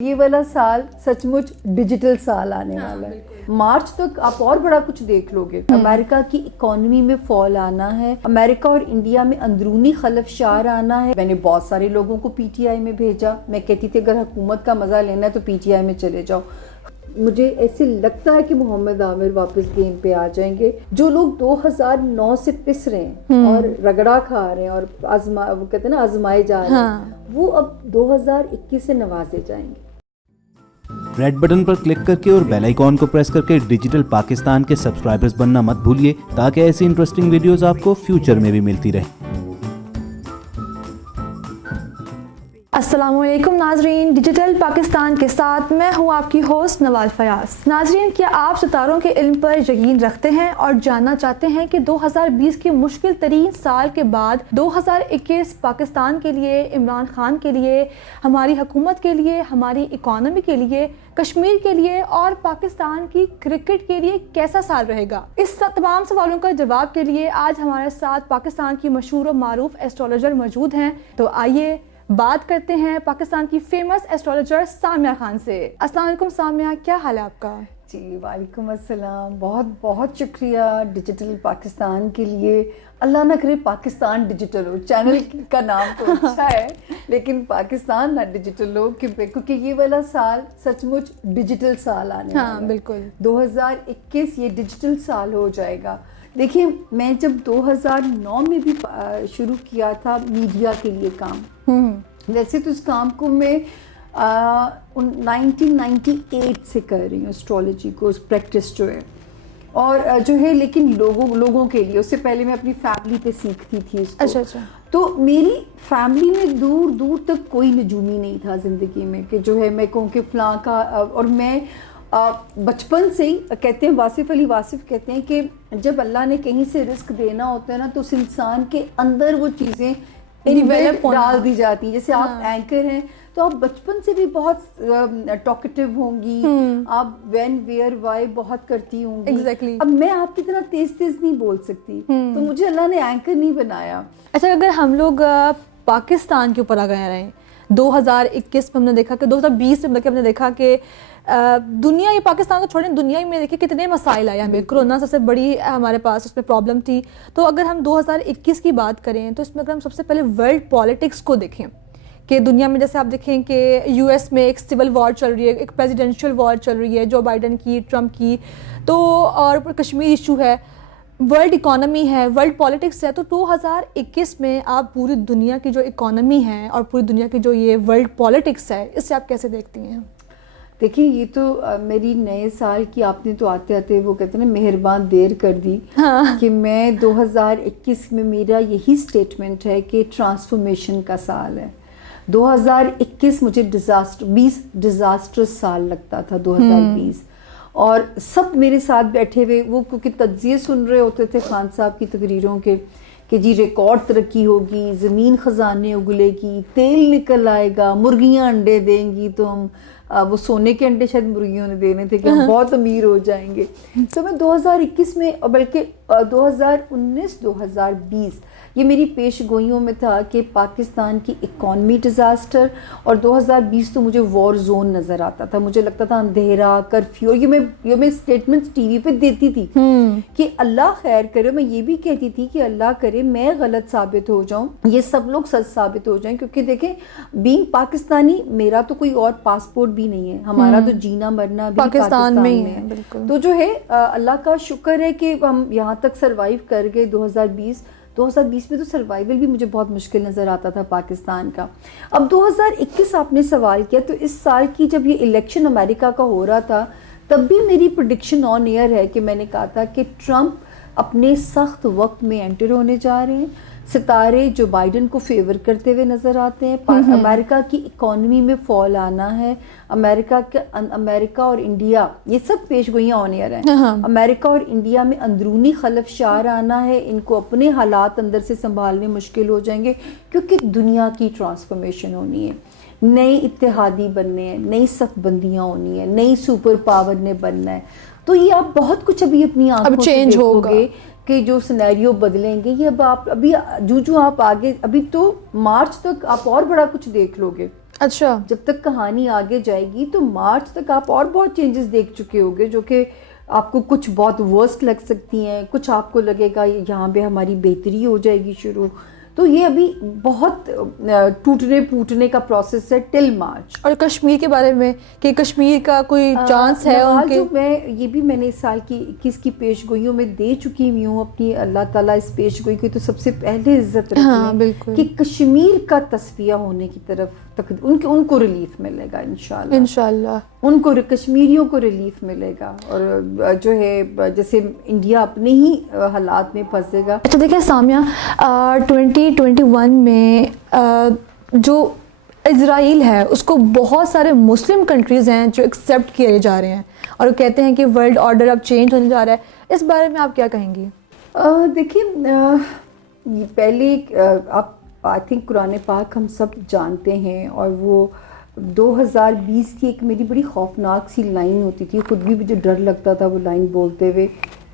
یہ والا سال سچ مچ ڈیجیٹل سال آنے والا ہے. مارچ تک آپ اور بڑا کچھ دیکھ لو گے. امریکہ کی اکانومی میں فال آنا ہے, امریکہ اور انڈیا میں اندرونی خلفشار آنا ہے. میں نے بہت سارے لوگوں کو پی ٹی آئی میں بھیجا. میں کہتی تھی اگر حکومت کا مزہ لینا ہے تو پی ٹی آئی میں چلے جاؤ. مجھے ایسے لگتا ہے کہ محمد عامر واپس گیم پہ آ جائیں گے. جو لوگ 2009 سے پس رہے ہیں اور رگڑا کھا رہے ہیں اور وہ کہتے ہیں نا آزمائے جا رہے ہیں, وہ اب 2021 سے نوازے جائیں گے. ریڈ بٹن پر کلک کر کے اور بیل آئیکن کو پریس کر کے ڈیجیٹل پاکستان کے سبسکرائبرز بننا مت بھولیے تاکہ ایسی انٹرسٹنگ ویڈیوز آپ کو فیوچر میں بھی ملتی رہے. السلام علیکم ناظرین, ڈیجیٹل پاکستان کے ساتھ میں ہوں آپ کی ہوسٹ نوال فیاض. ناظرین, کیا آپ ستاروں کے علم پر یقین رکھتے ہیں اور جاننا چاہتے ہیں کہ 2020 کے مشکل ترین سال کے بعد 2021 پاکستان کے لیے, عمران خان کے لیے, ہماری حکومت کے لیے, ہماری اکانومی کے لیے, کشمیر کے لیے اور پاکستان کی کرکٹ کے لیے کیسا سال رہے گا؟ اس تمام سوالوں کا جواب کے لیے آج ہمارے ساتھ پاکستان کی مشہور و معروف ایسٹرولوجر موجود ہیں. تو آئیے بات کرتے ہیں پاکستان کی فیمس ایسٹرولوجر سامیہ خان سے. السلام علیکم سامیہ, کیا حال ہے آپ کا؟ جی وعلیکم السلام. بہت بہت شکریہ ڈیجیٹل پاکستان کے لیے. اللہ نہ کرے پاکستان ڈیجیٹل ہو. چینل کا نام تو اچھا ہے لیکن پاکستان نہ ڈیجیٹل ہو, کیونکہ یہ والا سال سچ مچ ڈیجیٹل سال آنے والا ہے. ہاں بالکل, 2021 یہ ڈیجیٹل سال ہو جائے گا. دیکھیں, میں جب 2009 میں بھی شروع کیا تھا میڈیا کے لیے کام, ویسے تو اس کام کو میں 1998 سے کر رہی ہوں اسٹرالوجی کو, پریکٹس جو ہے اور جو ہے, لیکن لوگوں کے لیے. اس سے پہلے میں اپنی فیملی پہ سیکھتی تھی اس کو. اچھا. تو میری فیملی میں دور دور تک کوئی نجومی نہیں تھا زندگی میں کہ جو ہے میں کہوں کہ فلاں کا. اور میں بچپن سے ہی کہتے ہیں, واصف علی واصف کہتے ہیں کہ جب اللہ نے کہیں سے رزق دینا ہوتا ہے نا تو اس انسان کے اندر وہ چیزیں ڈال دی جاتی ہیں. جیسے آپ اینکر ہیں تو آپ بچپن سے بھی بہت ٹاکٹیو ہوں گی, آپ وین ویئر وائی بہت کرتی ہوں گی. اب میں آپ کی طرح تیز نہیں بول سکتی, تو مجھے اللہ نے اینکر نہیں بنایا. اچھا, اگر ہم لوگ پاکستان کے اوپر آ گئے رہے ہیں 2021 میں, ہم نے دیکھا کہ 2020 میں ہم نے دیکھا کہ دنیا, یہ پاکستان کو چھوڑیں, دنیا میں دیکھیں کتنے مسائل آئے ہمیں. کرونا سب سے بڑی ہمارے پاس اس میں پرابلم تھی. تو اگر ہم 2021 کی بات کریں تو اس میں اگر ہم سب سے پہلے ورلڈ پالیٹکس کو دیکھیں کہ دنیا میں جیسے آپ دیکھیں کہ یو ایس میں ایک سول وار چل رہی ہے, ایک پریزیڈنشل وار چل رہی ہے, جو بائیڈن کی, ٹرمپ کی, تو اور کشمیر ایشو ہے, ورلڈ اکانومی ہے, ورلڈ پالیٹکس ہے. تو 2021 میں آپ پوری دنیا کی جو اکانومی ہے اور پوری دنیا کی جو یہ ورلڈ پالیٹکس ہے, اس سے آپ کیسے دیکھتی ہیں؟ دیکھیں, یہ تو میری نئے سال کی آپ نے تو آتے آتے وہ کہتے ہیں نا مہربان دیر کر دی کہ میں 2021 میں میرا یہی سٹیٹمنٹ ہے کہ ٹرانسفارمیشن کا سال ہے. 2021 مجھے ڈیزاسٹرس سال لگتا تھا 2020, اور سب میرے ساتھ بیٹھے ہوئے وہ کیونکہ تجزیے سن رہے ہوتے تھے خان صاحب کی تقریروں کے کہ جی ریکارڈ ترقی ہوگی, زمین خزانے اگلے گی, تیل نکل آئے گا, مرغیاں انڈے دیں گی, تو ہم وہ سونے کے انڈے شاید مرغیوں نے دینے تھے کہ ہم بہت امیر ہو جائیں گے. تو میں 2021 میں, بلکہ 2019-2020 یہ میری پیش گوئیوں میں تھا کہ پاکستان کی اکانومی ڈیزاسٹر, اور 2020 تو مجھے وار زون نظر آتا تھا. مجھے لگتا تھا اندھیرا, کرفیو. یہ میں اسٹیٹمنٹس ٹی وی پہ دیتی تھی کہ اللہ خیر کرے. میں یہ بھی کہتی تھی کہ اللہ کرے میں غلط ثابت ہو جاؤں, یہ سب لوگ سچ ثابت ہو جائیں, کیونکہ دیکھیں بینگ پاکستانی, میرا تو کوئی اور پاسپورٹ بھی نہیں ہے, ہمارا تو جینا مرنا بھی پاکستان میں ہے. تو جو ہے اللہ کا شکر ہے کہ ہم یہاں تک سروائیو کر گئے. 2020 میں تو سروائیول بھی مجھے بہت مشکل نظر آتا تھا پاکستان کا. اب 2021 آپ نے سوال کیا, تو اس سال کی جب یہ الیکشن امریکہ کا ہو رہا تھا تب بھی میری پریڈکشن آن ایئر ہے کہ میں نے کہا تھا کہ ٹرمپ اپنے سخت وقت میں انٹر ہونے جا رہے ہیں. ستارے جو بائیڈن کو فیور کرتے ہوئے نظر آتے ہیں. امریکہ کی اکانومی میں فال آنا ہے. امریکہ اور انڈیا, یہ سب پیش گوئیاں آن ایئر ہیں. امریکہ اور انڈیا میں اندرونی خلفشار آنا ہے. ان کو اپنے حالات اندر سے سنبھالنے مشکل ہو جائیں گے کیونکہ دنیا کی ٹرانسفارمیشن ہونی ہے, نئے اتحادی بننے ہیں, نئی صف بندیاں ہونی ہیں, نئی سپر پاور نے بننا ہے. تو یہ آپ بہت کچھ ابھی اپنی آنکھوں سے دیکھو گے کہ جو سینیریو بدلیں گے. یہ اب آپ ابھی جو آپ آگے, ابھی تو مارچ تک آپ اور بڑا کچھ دیکھ لو گے. اچھا. جب تک کہانی آگے جائے گی تو مارچ تک آپ اور بہت چینجز دیکھ چکے ہوگے جو کہ آپ کو کچھ بہت ورسٹ لگ سکتی ہیں, کچھ آپ کو لگے گا یہاں پہ ہماری بہتری ہو جائے گی شروع. تو یہ ابھی بہت ٹوٹنے پھوٹنے کا پروسیس ہے ٹل مارچ. اور کشمیر کے بارے میں کہ کشمیر کا کوئی چانس ہے ان کے؟ جو میں نے اس سال کی 21 کی پیش گوئیوں میں دے چکی ہوئی ہوں اپنی. اللہ تعالیٰ اس پیش گوئی کی تو سب سے پہلے عزت رکھیں کہ کشمیر کا تصفیہ ہونے کی طرف ان کو ریلیف ملے گا انشاءاللہ. ان کو کشمیریوں کو ریلیف ملے گا اور جو ہے جیسے انڈیا اپنے ہی حالات میں پھنسے گا. اچھا دیکھیں سامیہ, 2021 میں جو اسرائیل ہے اس کو بہت سارے مسلم کنٹریز ہیں جو ایکسیپٹ کیے جا رہے ہیں اور وہ کہتے ہیں کہ ورلڈ آرڈر اب چینج ہونے جا رہا ہے. اس بارے میں آپ کیا کہیں گی؟ دیکھیے پہلے آپ آئی تھنک قرآن پاک ہم سب جانتے ہیں اور وہ 2020 کی ایک میری بڑی خوفناک سی لائن ہوتی تھی, خود بھی مجھے ڈر لگتا تھا وہ لائن بولتے ہوئے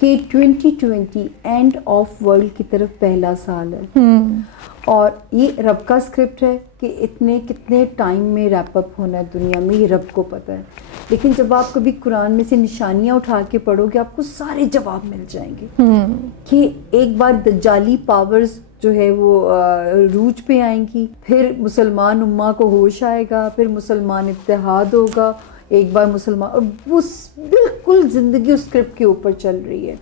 کہ 2020 اینڈ آف ورلڈ کی طرف پہلا سال ہے. اور یہ رب کا اسکرپٹ ہے کہ کتنے ٹائم میں ریپ اپ ہونا ہے دنیا میں, یہ رب کو پتہ ہے. لیکن جب آپ کبھی قرآن میں سے نشانیاں اٹھا کے پڑھو گے آپ کو سارے جواب مل جائیں گے کہ ایک بار دجالی پاورز جو ہے وہ عروج پہ آئیں گی, پھر مسلمان امہ کو ہوش آئے گا, پھر مسلمان اتحاد ہوگا, ایک بار مسلمان, اور وہ بالکل زندگی اس اسکرپٹ کے اوپر چل رہی ہے.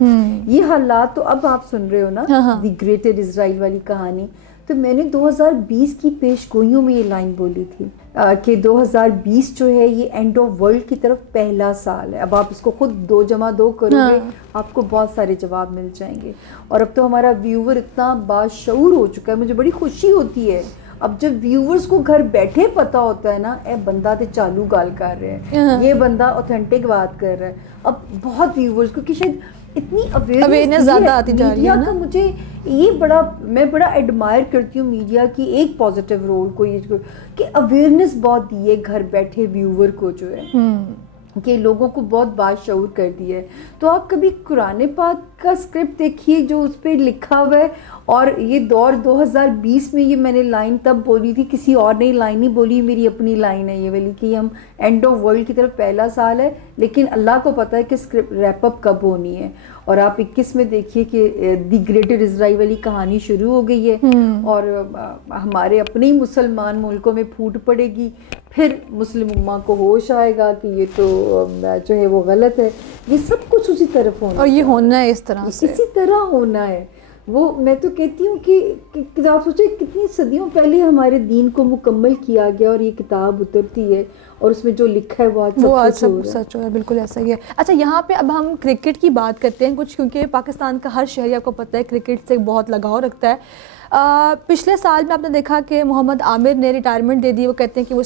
یہ حالات تو اب آپ سن رہے ہو نا, دی گریٹر اسرائیل والی کہانی. تو میں نے 2020 کی پیش گوئیوں میں یہ لائن بولی تھی کہ 2020 جو ہے یہ اینڈ آف ورلڈ کی طرف پہلا سال ہے. اب آپ اس کو خود 2+2 کرو گے آپ کو بہت سارے جواب مل جائیں گے. اور اب تو ہمارا ویور اتنا باشعور ہو چکا ہے, مجھے بڑی خوشی ہوتی ہے اب جب ویورز کو گھر بیٹھے پتہ ہوتا ہے نا, اے بندہ تے چالو گال کر رہے ہیں, یہ بندہ اوتھینٹک بات کر رہا ہے. اب بہت ویورز کیونکہ شاید اتنی اویئرنیس زیادہ آتی جا رہی ہے میڈیا کا. مجھے یہ میں بڑا ایڈمائر کرتی ہوں میڈیا کی ایک پازیٹیو رول کو, یہ کہ اویئرنیس بہت دی ہے گھر بیٹھے ویور کو جو ہے, کہ لوگوں کو بہت باشعور کر دیا ہے. تو آپ کبھی قرآن پاک کا اسکرپٹ دیکھیے جو اس پہ لکھا ہوا ہے, اور یہ دور 2020 میں یہ میں نے لائن تب بولی تھی, کسی اور نے لائن نہیں بولی, میری اپنی لائن ہے یہ والی کہ ہم اینڈ آف ورلڈ کی طرف پہلا سال ہے, لیکن اللہ کو پتہ ہے کہ اسکرپٹ ریپ اپ کب ہونی ہے. اور آپ 21 میں دیکھیے کہ دی گریٹر اسرائیل والی کہانی شروع ہو گئی ہے اور ہمارے اپنے ہی مسلمان ملکوں میں پھوٹ پڑے گی, پھر مسلم امہ کو ہوش آئے گا کہ یہ تو جو ہے وہ غلط ہے. یہ سب کچھ اسی طرف ہونا, اور یہ ہونا ہے اس طرح سے, اسی طرح ہونا ہے. وہ میں تو کہتی ہوں کہ آپ سوچیں کتنی صدیوں پہلے ہمارے دین کو مکمل کیا گیا اور یہ کتاب اترتی ہے اور اس میں جو لکھا ہے وہ آج سب سچ ہو رہا ہے. بالکل ایسا ہی ہے. اچھا یہاں پہ اب ہم کرکٹ کی بات کرتے ہیں کچھ, کیونکہ پاکستان کا ہر شہری آپ کو پتہ ہے کرکٹ سے بہت لگاؤ رکھتا ہے. پچھلے سال میں آپ نے دیکھا کہ محمد عامر نے ریٹائرمنٹ دے دی, وہ کہتے ہیں کہ وہ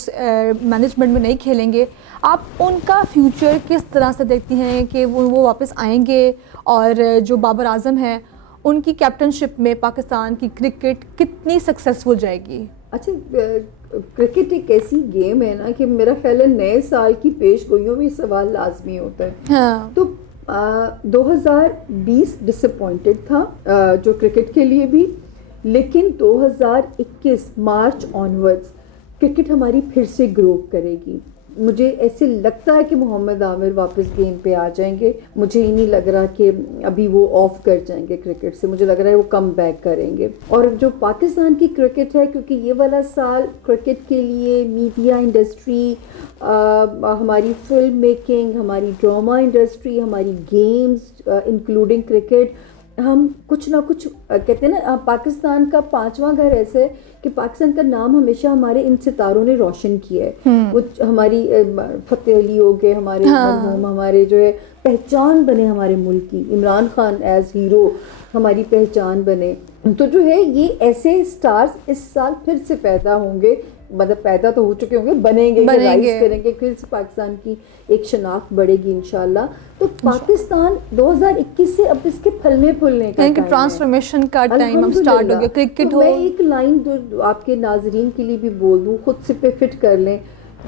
مینجمنٹ میں نہیں کھیلیں گے. آپ ان کا فیوچر کس طرح سے دیکھتی ہیں کہ وہ واپس آئیں گے, اور جو بابر اعظم ہیں ان کی کیپٹنشپ میں پاکستان کی کرکٹ کتنی سکسیسفل جائے گی؟ اچھا کرکٹ ایک ایسی گیم ہے نا کہ میرا خیال ہے نئے سال کی پیش گوئیوں میں سوال لازمی ہوتا ہے. تو 2020 ڈس اپوائنٹڈ تھا جو کرکٹ کے لیے بھی, لیکن 2021 مارچ آنورڈز کرکٹ ہماری پھر سے گرو کرے گی. مجھے ایسے لگتا ہے کہ محمد عامر واپس گیم پہ آ جائیں گے. مجھے ہی نہیں لگ رہا کہ ابھی وہ آف کر جائیں گے کرکٹ سے, مجھے لگ رہا ہے وہ کم بیک کریں گے. اور جو پاکستان کی کرکٹ ہے, کیونکہ یہ والا سال کرکٹ کے لیے میڈیا انڈسٹری, ہماری فلم میکنگ, ہماری ڈرامہ انڈسٹری, ہماری گیمز انکلوڈنگ کرکٹ, ہم کچھ نہ کچھ کہتے ہیں نا, پاکستان کا 5واں گھر ایسے ہے کہ پاکستان کا نام ہمیشہ ہمارے ان ستاروں نے روشن کیا ہے. وہ ہماری فتح علی ہو گئے, ہمارے مرحوم, ہمارے جو ہے پہچان بنے ہمارے ملک کی, عمران خان ایز ہیرو ہماری پہچان بنے. تو جو ہے یہ ایسے سٹارز اس سال پھر سے پیدا ہوں گے, مطلب پیدا تو ہو چکے ہوں گے, بنیں گے, رائز کریں گے, پھر سے پاکستان کی ایک شناخت بڑھے گی انشاءاللہ. تو پاکستان 2021 سے اب اس کے پھلنے پھولنے کا ٹرانسفارمیشن کا ٹائم اب سٹارٹ ہو گیا. کرکٹ ہو, میں ایک لائن جو آپ کے ناظرین کے لیے بھی بول دوں, خود سے پہ فٹ کر لیں,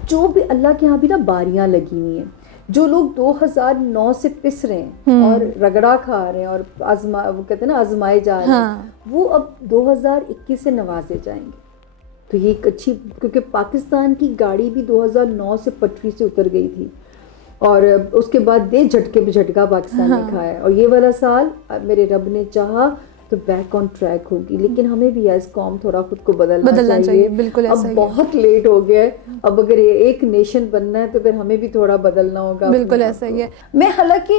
جو بھی اللہ کے یہاں بھی نا باریاں لگی ہوئی ہیں, جو لوگ 2009 سے پس رہے ہیں اور رگڑا کھا رہے ہیں اور وہ کہتے ہیں نا آزمائے جا رہے ہیں, وہ اب 2021 سے نوازے جائیں گے. تو یہ ایک اچھی، کیونکہ پاکستان کی گاڑی بھی 2009 سے پٹری سے اتر گئی تھی اور اس کے بعد دے جھٹکے پہ جھٹکا پاکستان نے کھایا، اور یہ والا سال میرے رب نے چاہا تو بیک آن ٹریک ہوگی. لیکن ہمیں بھی ایز قوم تھوڑا خود کو بدلنا چاہیے. بالکل اب بہت لیٹ ہو گیا ہے، اب اگر ایک نیشن بننا ہے تو پھر ہمیں بھی تھوڑا بدلنا ہوگا. بالکل ایسا ہی ہے. میں حالانکہ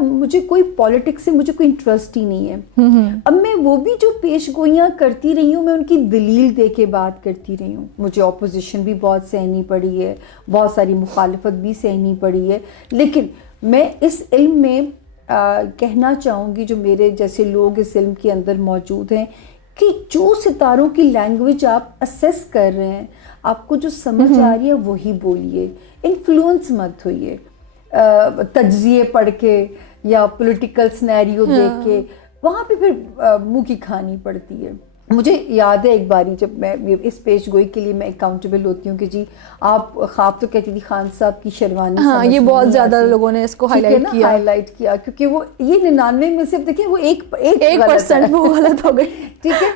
مجھے کوئی پالیٹکس سے مجھے کوئی انٹرسٹ ہی نہیں ہے. اب میں وہ بھی جو پیش گوئیاں کرتی رہی ہوں، میں ان کی دلیل دے کے بات کرتی رہی ہوں. مجھے اپوزیشن بھی بہت سہنی پڑی ہے، بہت ساری مخالفت بھی سہنی پڑی ہے، لیکن میں اس علم میں کہنا چاہوں گی جو میرے جیسے لوگ اس علم کے اندر موجود ہیں کہ جو ستاروں کی لینگویج آپ اسیس کر رہے ہیں، آپ کو جو سمجھ آ رہی ہے وہی بولیے، انفلوئنس مت ہوئیے تجزیے پڑھ کے یا پولیٹیکل سنیریو دیکھ کے، وہاں پہ پھر منہ کی کھانی پڑتی ہے. مجھے یاد ہے ایک باری جب میں اس پیش گوئی کے لیے میں اکاؤنٹیبل ہوتی ہوں کہ جی آپ خواب تو کہتی تھی خان صاحب کی شیروانی، ہاں یہ بہت زیادہ لوگوں نے اس کو ہائی لائٹ کیا کیونکہ وہ یہ 99 میں سے دیکھیں وہ 1% وہ غلط ہو گئی. ٹھیک ہے،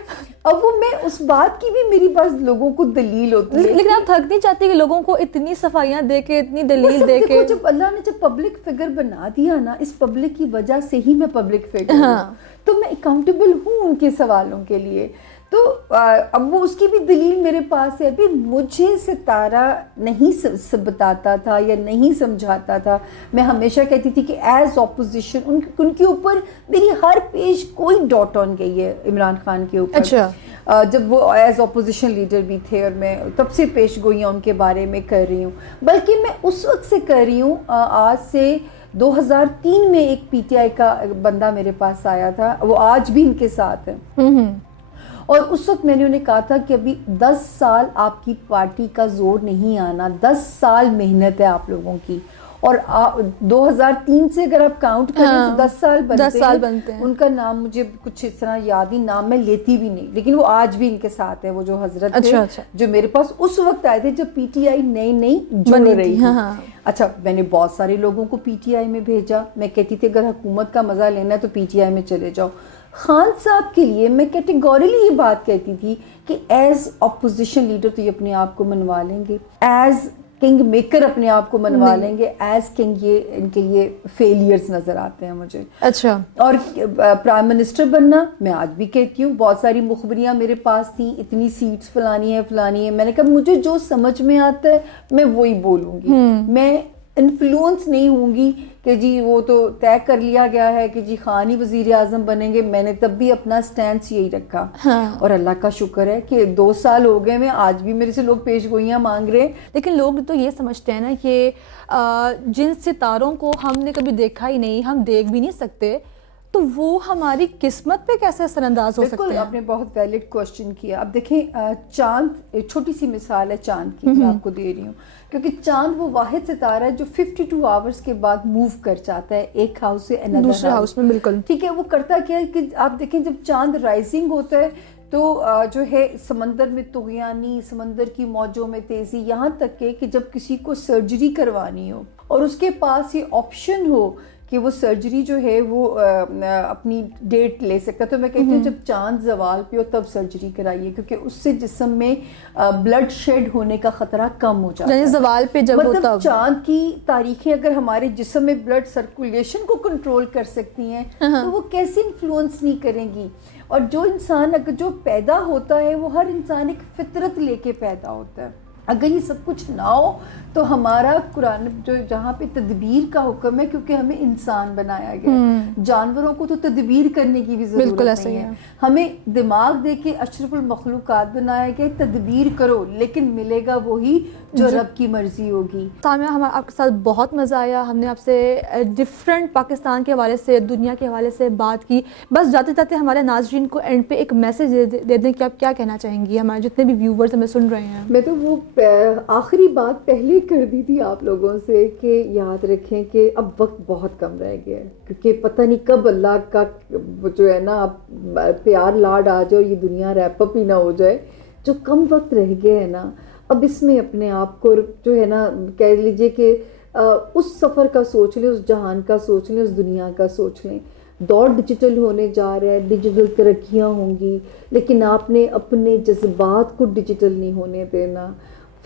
اب وہ میں اس بات کی بھی میری پاس لوگوں کو دلیل ہوتی ہے، لیکن آپ تھک نہیں چاہتی کہ لوگوں کو اتنی صفائیاں دے کے اتنی دلیل دے کے؟ جب اللہ نے جب پبلک فگر بنا دیا نا، اس پبلک کی وجہ سے ہی میں پبلک فگر ہوں، تو میں اکاؤنٹیبل ہوں ان کے سوالوں کے لیے. تو اب وہ اس کی بھی دلیل میرے پاس ہے. ابھی مجھے ستارہ نہیں بتاتا تھا یا نہیں سمجھاتا تھا. میں ہمیشہ کہتی تھی کہ ایز اپوزیشن ان کے اوپر میری ہر پیج کوئی ڈاٹ آن گئی ہے عمران خان کے اوپر. اچھا، جب وہ ایز اپوزیشن لیڈر بھی تھے اور میں تب سے پیش گوئیاں ان کے بارے میں کر رہی ہوں، بلکہ میں اس وقت سے کر رہی ہوں. آج سے 2003 میں ایک پی ٹی آئی کا بندہ میرے پاس آیا تھا، وہ آج بھی ان کے ساتھ ہے، اور اس وقت میں نے انہیں کہا تھا کہ ابھی 10 سال آپ کی پارٹی کا زور نہیں آنا، 10 سال محنت ہے آپ لوگوں کی، اور 2003 سے اگر آپ کاؤنٹ کریں تو 10 سال بنتے ہیں. ان کا نام مجھے کچھ اس طرح یاد ہی، نام میں لیتی بھی نہیں، لیکن وہ آج بھی ان کے ساتھ ہے، وہ جو حضرت تھے جو میرے پاس اس وقت آئے تھے جب پی ٹی آئی نئی جڑ رہی تھی. اچھا، میں نے بہت سارے لوگوں کو پی ٹی آئی میں بھیجا. میں کہتی تھی اگر حکومت کا مزہ لینا ہے تو پی ٹی آئی میں چلے جاؤ. خان صاحب کے لیے میں کیٹیگوریلی یہ بات کہتی تھی کہ ایز اپوزیشن لیڈر تو یہ اپنے آپ کو منوا لیں گے، ایز کنگ میکر اپنے آپ کو منوا لیں گے، ایز کنگ یہ ان کے لیے فیلیئرز نظر آتے ہیں مجھے. اچھا، اور پرائم منسٹر بننا میں آج بھی کہتی ہوں، بہت ساری مخبریاں میرے پاس تھیں، اتنی سیٹس فلانی ہے. میں نے کہا مجھے جو سمجھ میں آتا ہے میں وہی بولوں گی. میں انفلوئنس نہیں ہوں گی کہ جی وہ تو طے کر لیا گیا ہے کہ جی خان ہی وزیر اعظم بنیں گے. میں نے تب بھی اپنا سٹینس یہی رکھا، اور اللہ کا شکر ہے کہ 2 سال ہو گئے میں آج بھی میرے سے لوگ پیش گوئیاں مانگ رہے ہیں. لیکن لوگ تو یہ سمجھتے ہیں نا کہ جن ستاروں کو ہم نے کبھی دیکھا ہی نہیں، ہم دیکھ بھی نہیں سکتے، تو وہ ہماری قسمت پہ کیسے اثر انداز ہو سکتے ہیں؟ آپ نے بہت ویلڈ کوشچن کیا. اب دیکھیں چاند، چھوٹی سی مثال ہے چاند کی میں آپ کو دے رہی ہوں، کیونکہ چاند وہ واحد ستارہ ہے جو 52 آورز کے بعد موو کر جاتا ہے ایک ہاؤس سے دوسرے ہاؤس میں. بالکل ٹھیک ہے. وہ کرتا کیا ہے کہ آپ دیکھیں جب چاند رائزنگ ہوتا ہے تو جو ہے سمندر میں طغیانی، سمندر کی موجوں میں تیزی، یہاں تک کہ جب کسی کو سرجری کروانی ہو اور اس کے پاس یہ آپشن ہو کہ وہ سرجری جو ہے وہ اپنی ڈیٹ لے سکتا. تو میں کہتی ہوں جب چاند زوال پہ ہو تب سرجری کرائیے، کیونکہ اس سے جسم میں بلڈ شیڈ ہونے کا خطرہ کم ہو جاتا ہے. زوال پہ جب مطلب چاند کی تاریخیں اگر ہمارے جسم میں بلڈ سرکولیشن کو کنٹرول کر سکتی ہیں تو وہ کیسے انفلوئنس نہیں کریں گی. اور جو انسان اگر جو پیدا ہوتا ہے وہ ہر انسان ایک فطرت لے کے پیدا ہوتا ہے. اگر یہ سب کچھ نہ ہو تو ہمارا قرآن جو جہاں پہ تدبیر کا حکم ہے، کیونکہ ہمیں انسان بنایا گیا، جانوروں کو تو تدبیر کرنے کی بھی ضرورت نہیں ہے. ہمیں دماغ دے کے اشرف المخلوقات بنایا گیا، تدبیر کرو لیکن ملے گا وہی جو رب کی مرضی ہوگی. سامیہ، ہمیں آپ کے ساتھ بہت مزہ آیا. ہم نے آپ سے ڈفرینٹ پاکستان کے حوالے سے، دنیا کے حوالے سے بات کی. بس جاتے جاتے ہمارے ناظرین کو اینڈ پہ ایک میسج دے دیں کہ آپ کیا کہنا چاہیں گی ہمارے جتنے بھی ویورز ہمیں سن رہے ہیں. میں تو وہ آخری بات پہلے کر دی تھی آپ لوگوں سے کہ یاد رکھیں کہ اب وقت بہت کم رہ گیا ہے، کیونکہ پتہ نہیں کب اللہ کا جو ہے نا پیار لاڈ آ جائے اور یہ دنیا ریپ اپ ہی نہ ہو جائے. جو کم وقت رہ گیا ہے نا، اب اس میں اپنے آپ کو جو ہے نا کہہ لیجئے کہ اس سفر کا سوچ لیں، اس جہان کا سوچ لیں، اس دنیا کا سوچ لیں. دور ڈیجیٹل ہونے جا رہا ہے، ڈیجیٹل ترقیاں ہوں گی، لیکن آپ نے اپنے جذبات کو ڈیجیٹل نہیں ہونے دینا،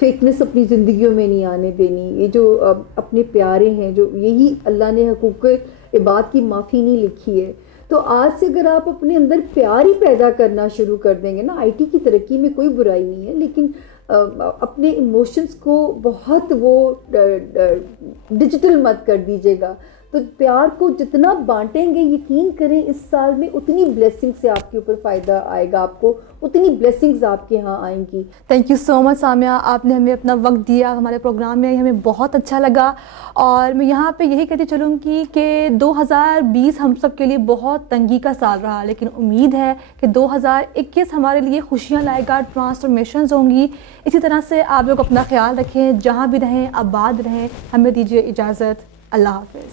فیکنس اپنی زندگیوں میں نہیں آنے دینی. یہ جو اپنے پیارے ہیں، جو یہی اللہ نے حقوق عباد کی معافی نہیں لکھی ہے. تو آج سے اگر آپ اپنے اندر پیار ہی پیدا کرنا شروع کر دیں گے نا، آئی ٹی کی ترقی میں کوئی برائی نہیں ہے، لیکن اپنے ایموشنز کو بہت وہ ڈیجیٹل مت کر دیجیے گا. تو پیار کو جتنا بانٹیں گے، یقین کریں اس سال میں اتنی بلیسنگ سے آپ کے اوپر فائدہ آئے گا، آپ کو اتنی بلیسنگز آپ کے ہاں آئیں گی. تھینک یو سو مچ سامیہ، آپ نے ہمیں اپنا وقت دیا ہمارے پروگرام میں، ہمیں بہت اچھا لگا. اور میں یہاں پہ یہی کہتی چلوں گی کہ 2020 ہم سب کے لیے بہت تنگی کا سال رہا، لیکن امید ہے کہ 2021 ہمارے لیے خوشیاں لائے گا، ٹرانسفارمیشنز ہوں گی. اسی طرح سے آپ لوگ اپنا خیال رکھیں، جہاں بھی رہیں آباد رہیں. ہمیں دیجیے اجازت، اللہ حافظ.